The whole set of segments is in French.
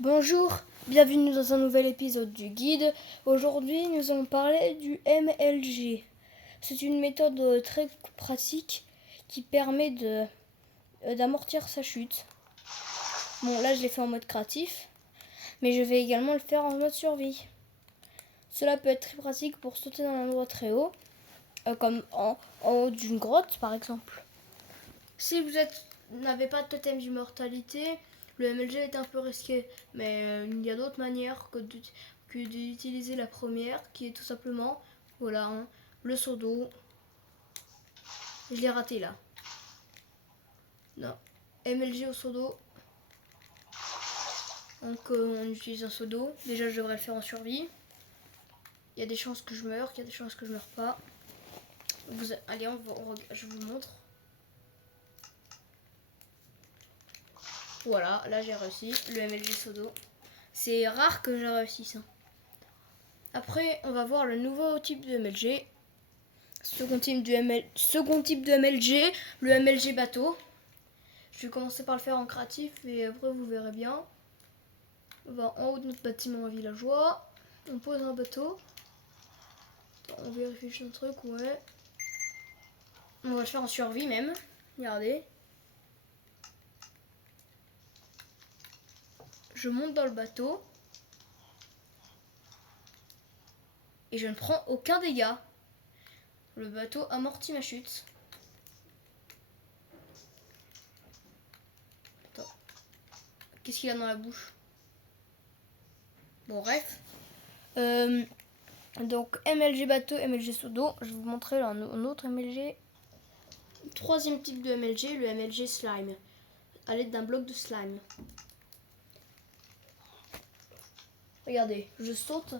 Bonjour, bienvenue dans un nouvel épisode du guide. Aujourd'hui, nous allons parler du MLG. C'est une méthode très pratique qui permet d'amortir sa chute. Bon, là, je l'ai fait en mode créatif, mais je vais également le faire en mode survie. Cela peut être très pratique pour sauter dans un endroit très haut, comme en haut d'une grotte, par exemple. Si vous n'avez pas de totem d'immortalité, le MLG est un peu risqué, mais il y a d'autres manières que d'utiliser la première, qui est tout simplement, voilà, le seau d'eau. Je l'ai raté là. Non, MLG au seau d'eau. Donc on utilise un seau d'eau. Déjà je devrais le faire en survie. Il y a des chances que je meure, il y a des chances que je meure pas. Allez, je vous montre. Voilà, là j'ai réussi le MLG seau d'eau. C'est rare que j'ai réussi ça. Après, on va voir le nouveau type de MLG. Second type de MLG, le MLG bateau. Je vais commencer par le faire en créatif et après vous verrez bien. On va en haut de notre bâtiment villageois. On pose un bateau. On vérifie juste un truc, ouais. On va le faire en survie même. Regardez. Je monte dans le bateau. Et je ne prends aucun dégât. Le bateau amortit ma chute. Attends. Qu'est-ce qu'il a dans la bouche? Bon, bref. Donc, MLG bateau, MLG seau d'eau. Je vais vous montrer un autre MLG. Troisième type de MLG, le MLG slime. À l'aide d'un bloc de slime. Regardez, je saute.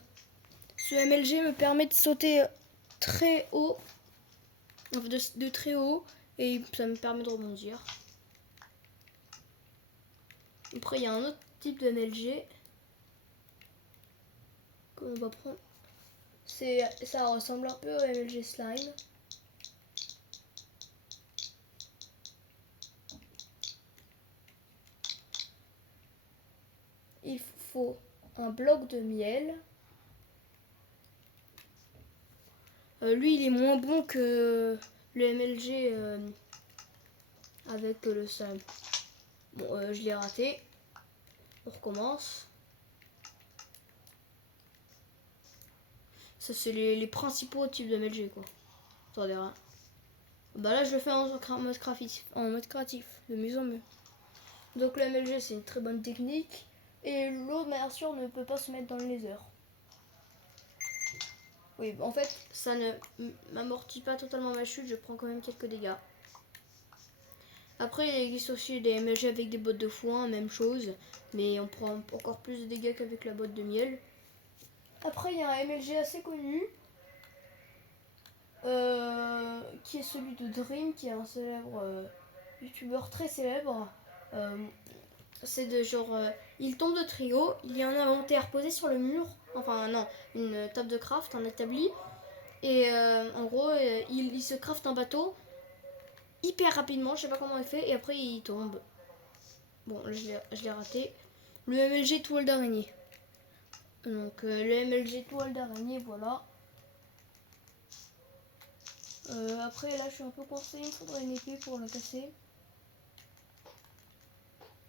Ce MLG me permet de sauter très haut. De très haut. Et ça me permet de rebondir. Après, il y a un autre type de MLG. Qu'on va prendre. Ça ressemble un peu au MLG slime. Il faut un bloc de miel. Lui, il est moins bon que le MLG avec le slime. Bon, je l'ai raté. On recommence. Ça, c'est les principaux types de MLG, quoi. Attendez, hein. Bah là, je le fais en mode créatif, de mieux en mieux. Donc le MLG, c'est une très bonne technique. Et l'autre, bien sûr, ne peut pas se mettre dans le laser. Oui, en fait, ça ne m'amortit pas totalement ma chute, je prends quand même quelques dégâts. Après, il existe aussi des MLG avec des bottes de foin, même chose. Mais on prend encore plus de dégâts qu'avec la botte de miel. Après, il y a un MLG assez connu. Qui est celui de Dream, qui est un célèbre youtubeur très célèbre. C'est de genre, il tombe de trio, il y a un inventaire posé sur le mur, enfin non, une table de craft, un établi, et en gros, il se craft un bateau hyper rapidement, je sais pas comment il fait, et après il tombe. Bon, je l'ai raté. Le MLG toile d'araignée. Donc le MLG toile d'araignée, voilà. Après là je suis un peu coincé, il me faudrait une épée pour le casser.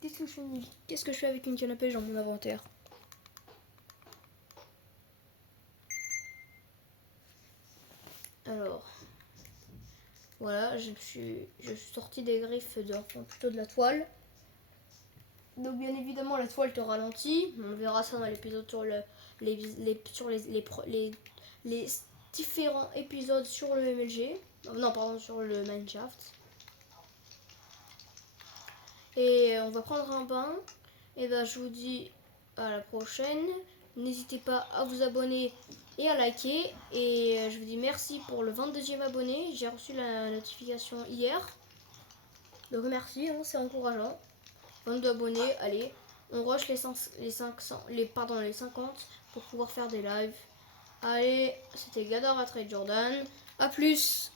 Qu'est-ce que je fais avec une canne à pêche dans mon inventaire? Alors, voilà, je suis sorti des griffes plutôt de la toile. Donc bien évidemment la toile te ralentit. On verra ça dans l'épisode sur les différents épisodes sur le MLG. Non, pardon, sur le Minecraft. Et on va prendre un bain. Et ben je vous dis à la prochaine. N'hésitez pas à vous abonner et à liker. Et je vous dis merci pour le 22e abonné. J'ai reçu la notification hier. Donc merci, hein, c'est encourageant. 22 abonnés, allez. On rush les 50 pour pouvoir faire des lives. Allez, c'était Gador à Trade Jordan. A plus.